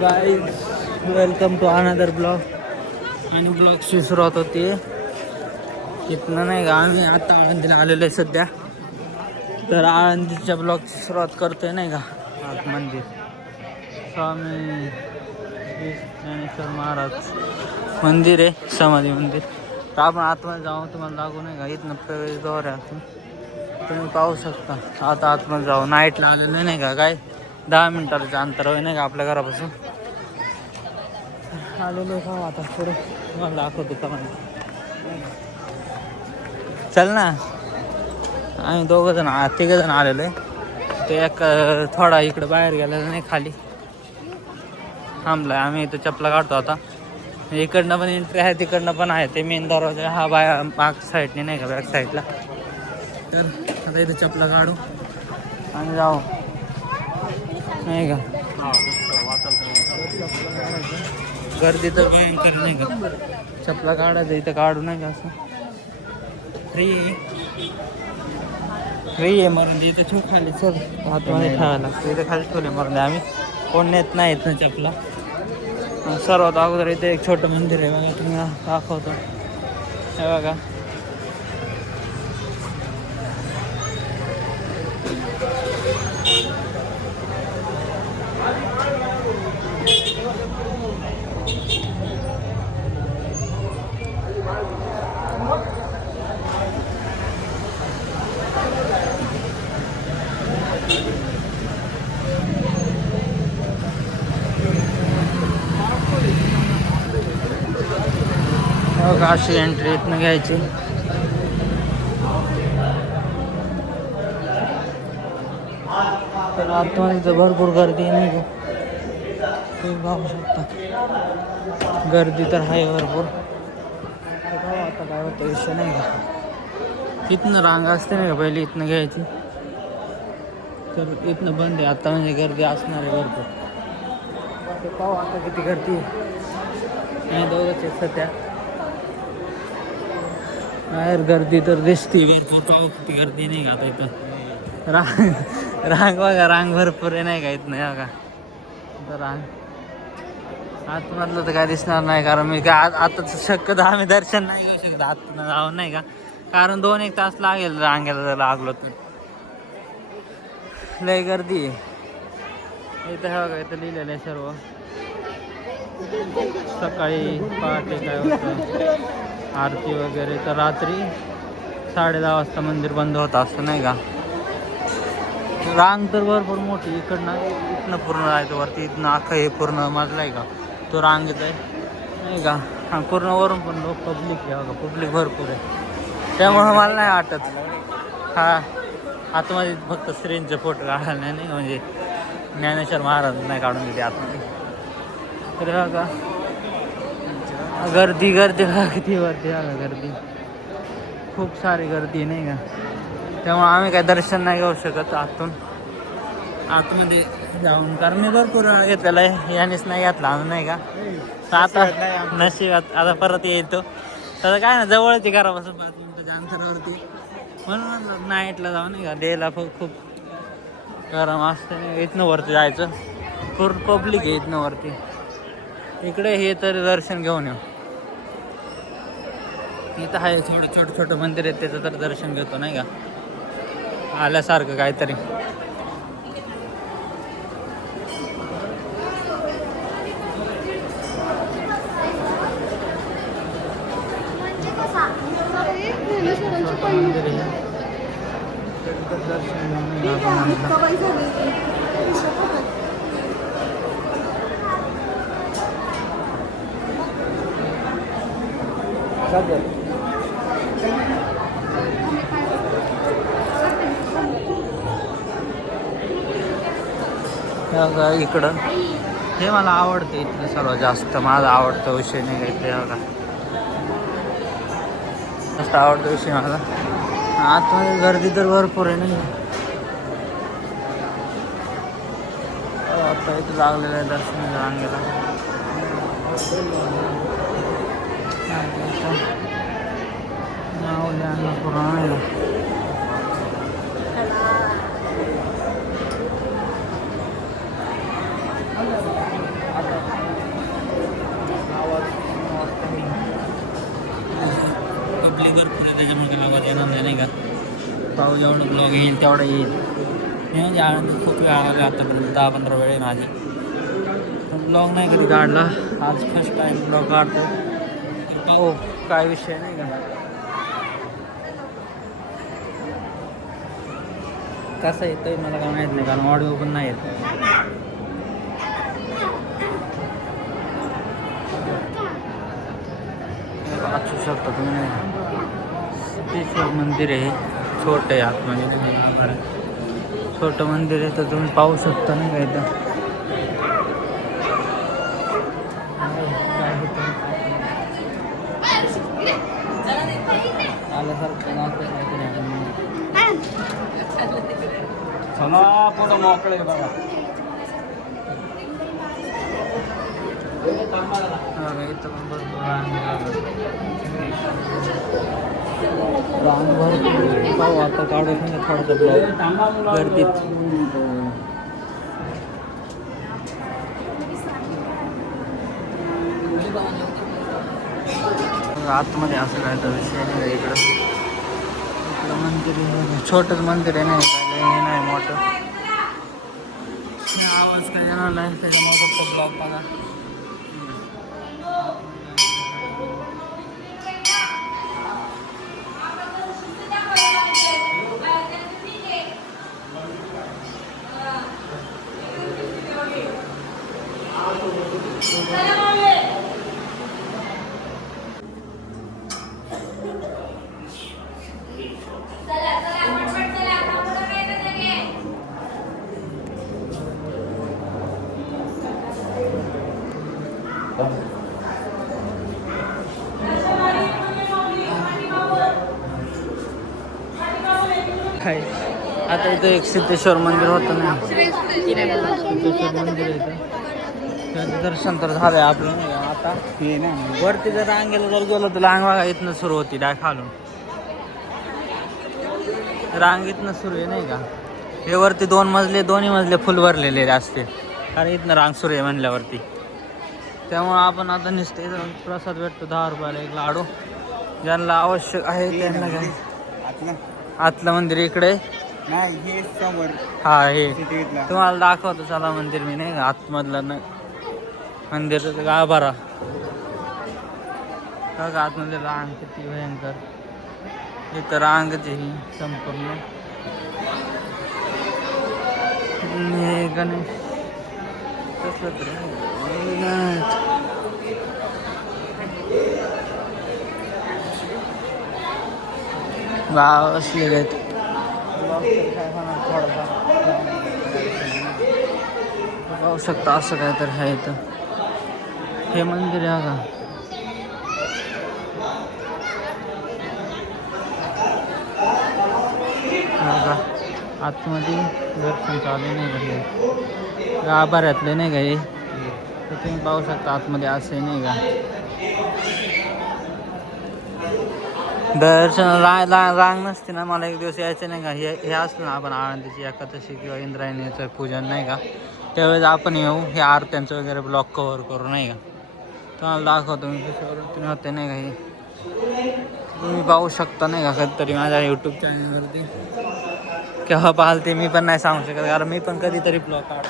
Guys welcome to another blog. आणि ब्लॉगची सुरुवात होती इथनं नाही का. आम्ही आता आळंदीला आलेलो आहे सध्या. तर आळंदीच्या ब्लॉगची सुरुवात करतोय नाही का. आत मंदिर स्वामी ज्ञानेश्वर महाराज मंदिर आहे, समाधी मंदिर. तर आपण आतमध्ये जाऊ, तुम्हाला लागू नाही का. इथनं प्रवेशद्वार आहे असून तुम्ही पाहू शकता. आता आतमध्ये जाऊ. नाईटला आलेलं नाही का. काय 10 मिनिटाच्या अंतरावर नाही का आपल्या घरापासून आलेलो का. आता पुढे तुम्हाला दाखवतो का. चल ना. आम्ही तिघंजण आलेलो आहे. ते एक थोडा इकडे बाहेर गेलेला नाही, खाली थांबलाय. आम्ही इथं चपला काढतो आता. इकडनं पण एंट्री आहे, तिकडनं पण आहे. ते मेन दरवाजा हा माग साईडने नाही का, बॅक साईडला. तर आता इथं चपला काढू आणि जाऊ नाही का. गर्दी तर भयंकर नाही का. चपला काढायचं इथं काढू नाही का. असं फ्री आहे मरून इथं छो खाली. चल हातमध्ये ठेवायला लागतं. इथं खाली ठेवले मरून आम्ही. कोण नेत नाही येत ना चपला. सर्वात अगोदर इथे एक छोटं मंदिर आहे बघा, तुम्ही दाखवतो हे बघा. अशी एंट्री इथनं घ्यायची. तर आतमध्ये तर भरपूर गर्दी नाही का, तुम्ही पाहू शकता. गर्दी तर आहे भरपूर. आता काय होतं विषय नाही का. इथनं रांग असते नाही का, पहिली इथनं घ्यायची. तर इथनं बंद आहे आता, म्हणजे गर्दी असणार आहे भरपूर. ते पाहू आता किती गर्दी आहे. दोघंच आहेत सध्या. बाहेर गर्दी तर दिसते भरपूर. पाहू किती गर्दी नाही का आता इथं. रांग बघा, रांग भरपूर आहे नाही का इथनं बघा. तर रांग आतमधलं तर काय दिसणार नाही, कारण मी काय आता शक्यतो आम्ही दर्शन नाही घेऊ शकत आतनं जाऊन नाही का. कारण 2-1 तास लागेल रांगेला जर लागलो तर. लय गर्दी आहे इथं. हे बघा इथं लिहिलेलं आहे सर्व. सकाळी पहाटे काय होतं आरती वगैरे. तर रात्री 10:30 वाजता मंदिर बंद होत असतं नाही का. रांग तर भरपूर मोठी. इथनं पूर्ण जायचं वरती. इथनं अख्खं हे पूर्ण मजला आहे का, तो रांगेत आहे नाही का. हा पूर्ण वरून पण लोक पब्लिक आहे बघा. पब्लिक भरपूर आहे, त्यामुळं मला नाही वाटत. हा आतमध्ये फक्त श्रींचे फोटो काढायला नाही म्हणजे ज्ञानेश्वर महाराज नाही काढून घेते आतमध्ये. तर बघा गर्दी बघा किती वरती बघा. गर्दी खूप सारी गर्दी नाही का. त्यामुळे आम्ही काय दर्शन नाही घेऊ शकत आतमध्ये जाऊन. कारण मी भरपूर घेतलेला आहे, यानेच नाही घातला आम्ही नाही का. तर आता नशिबात आता परत येतो. तर काय ना जवळच घरापासून 5 मिनिटाच्या अंतरावरती. म्हणून नाईटला जाऊ नाही का. डेला खूप गरम असते नाही. इथनं वरती जायचं, पूर्ण पब्लिक आहे इथनं वरती. इकडे हे तर दर्शन घेऊन येऊ. इथं आहे थोडं छोटं मंदिर आहे, त्याचं तर दर्शन घेतो नाही का, आल्यासारखं काहीतरी. इकडं हे मला आवडते इथलं सर्वात जास्त. माझा आवडता विषय नाही का इथे बघा. जास्त आवडता विषय मला. आतमध्ये गर्दी तर भरपूर आहे नाही. आता इथं लागलेलं आहे दर्शन रांगेला. नाव लिहायला पूर्ण नाही. पाहू जेवढं ब्लॉग येईल तेवढं येईल. हे म्हणजे आनंद खूप वेळ आला आतापर्यंत 10-15 वेळ आहे माझी. ब्लॉग नाही कधी काढला, आज फर्स्ट टाईम ब्लॉग काढतो. हो काय विषय नाही का. कसं येतोय मला काय माहीत नाही कारण ऑडिओ पण नाही येत. वाचू शकता तुम्ही नाही. सिद्धेश्वर मंदिर आहे, छोटं आहे आतमध्ये, छोटं मंदिर आहे तर तुम्ही पाहू शकता नाही का इथं. चला पुढं मोकळे बघा. इथं पण भरपूर रांग भरपूर. पाहू आता काढू म्हणजे थोडंसं ब्लॉग गर्दीत. आतमध्ये असं काय तर विषय नाही इकडं. इकडं मंदिर छोटंच मंदिर आहे नाही काय हे नाही मोठं. आवाज काय येणार नाही त्याच्यामुळे फक्त ब्लॉग बघा. काय आता इथं एक सिद्धेश्वर मंदिर होतं ना, सिद्धेश्वर मंदिर आहे त्याचं दर्शन तर झालंय आपलं नाही का. आता हे ना वरती जर रांगेला जर गेलो तर रांग बघा इथनं सुरू होती डाय खालून. रांग इथनं सुरू आहे नाही का. हे वरती 2 मजले दोन्ही मजले फुल भरलेले असते कारण इथनं रांग सुरू आहे म्हणल्यावरती. त्यामुळं आपण आता नुसते प्रसाद भेटतो 10 रुपयाला एक लाडू. ज्यांना आवश्यक आहे त्यांना काय. आतलं मंदिर इकडे नाही हे समोर. हा हे तुम्हाला दाखवतो चला मंदिर मी नाही का आतमधलं नाही मंदिर गाभारा बघा. आतमध्ये रांग किती भयंकर. इथं रांगच ही संपूर्ण. हे गणेश कसलं तरी गाव असलेले आहेत. पाहू शकता असं काय तर आहे इथं. हे मंदिर आहे का. आतमध्ये दर्शन चालू नाही का गाभाऱ्यातले नाही का हे. तर तुम्ही पाहू शकता आतमध्ये असे नाही का दर्शन. रांग नसते ना. मला एक दिवस यायचं नाही का हे असलं ना आपण आळंदीची एकादशी किंवा इंद्रायणीचं पूजन नाही का त्यावेळेस आपण येऊ हे आरत्यांचं वगैरे ब्लॉग कव्हर करू नाही का. तुम्हाला दाखवतो मी कशावरती होते नाही का हे तुम्ही पाहू शकता नाही का कधीतरी माझ्या यूट्यूब चॅनलवरती. केव्हा पाहाल ते मी पण नाही सांगू शकत कारण मी पण कधीतरी ब्लॉग काढतो.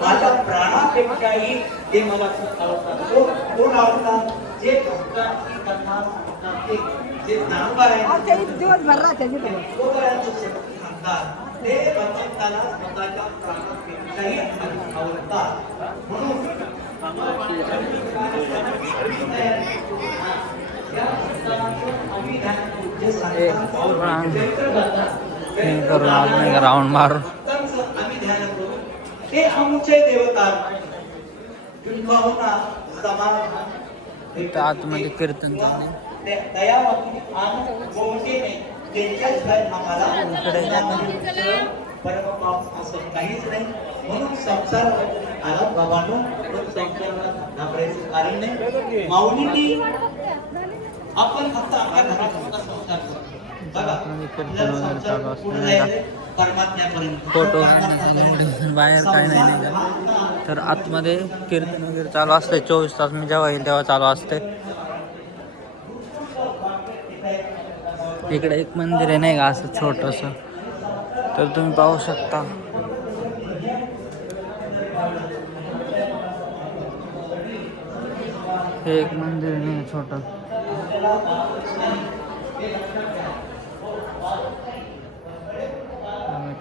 माझ्या प्राणापेक्षाही ते मला खूप आवडतात. कोण आवडतात जे भक्तांची कथा सांगतात जे ज्ञानवान आहेत ते भक्तांना स्वतःच्या प्राणापेक्षाही आवडतात. म्हणून राऊंड मारून ते आमचे देवता जिनका होता समाधान आतमध्ये कीर्तन दयावती आणि गोमतीने त्यांच्याशिवाय आम्हाला परमपाप असं काहीच नाही. म्हणून संसार आला बाबांनो पण संसाराला घाबरायचं कारण नाही. माऊलींनी आपण फक्त आपल्या घरात संसार करतो बघा. आपल्याला संसार पूर्ण परमात्म्यापर्यंत फोटो काढण्याचा बाहेर काय नाही का. तर आतमध्ये कीर्तन वगैरे चालू असते 24 तास. मी जेव्हा येईल तेव्हा चालू असते. इकडे एक मंदिर आहे नाही का असं छोटंसं, तर तुम्ही पाहू शकता. हे एक मंदिर नाही छोटं.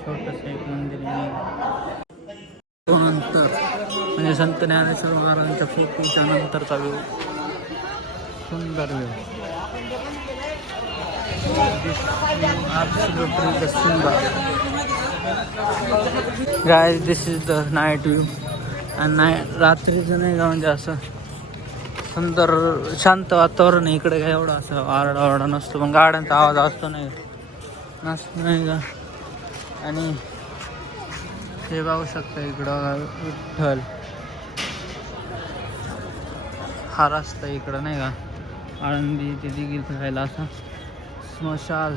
छोटंसं एक मंदिर आहे. नंतर म्हणजे संत ज्ञानेश्वर महाराजांच्या फोटोच्या नंतरचा व्ह्यू, सुंदर व्ह्यू. Absolutely सुंदर. Guys, this is the night view. आणि रात्रीचं नाही का म्हणजे असं सुंदर शांत वातावरण आहे इकडे. काय एवढं असं आरडाओरडा नसतो, पण गाड्यांचा आवाज असतो नाही का. आणि हे पाहू शकता इकडं विठ्ठल, हा रस्ता इकडं नाही का आळंदी ते देखील खायला असं स्मशाल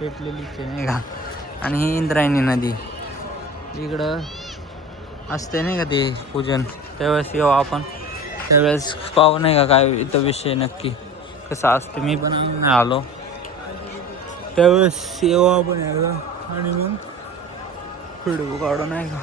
पेटलेलीच आहे नाही का. आणि ही इंद्रायणी नदी इकडं असते नाही का ते पूजन, त्यावेळेस येऊ आपण, त्यावेळेस पाहू नाही का काय इथं विषय नक्की कसा असते. मी पण नाही आलो, त्यावेळेस येऊ आपण एकदा आणि मग व्हिडिओ काढू नाही का.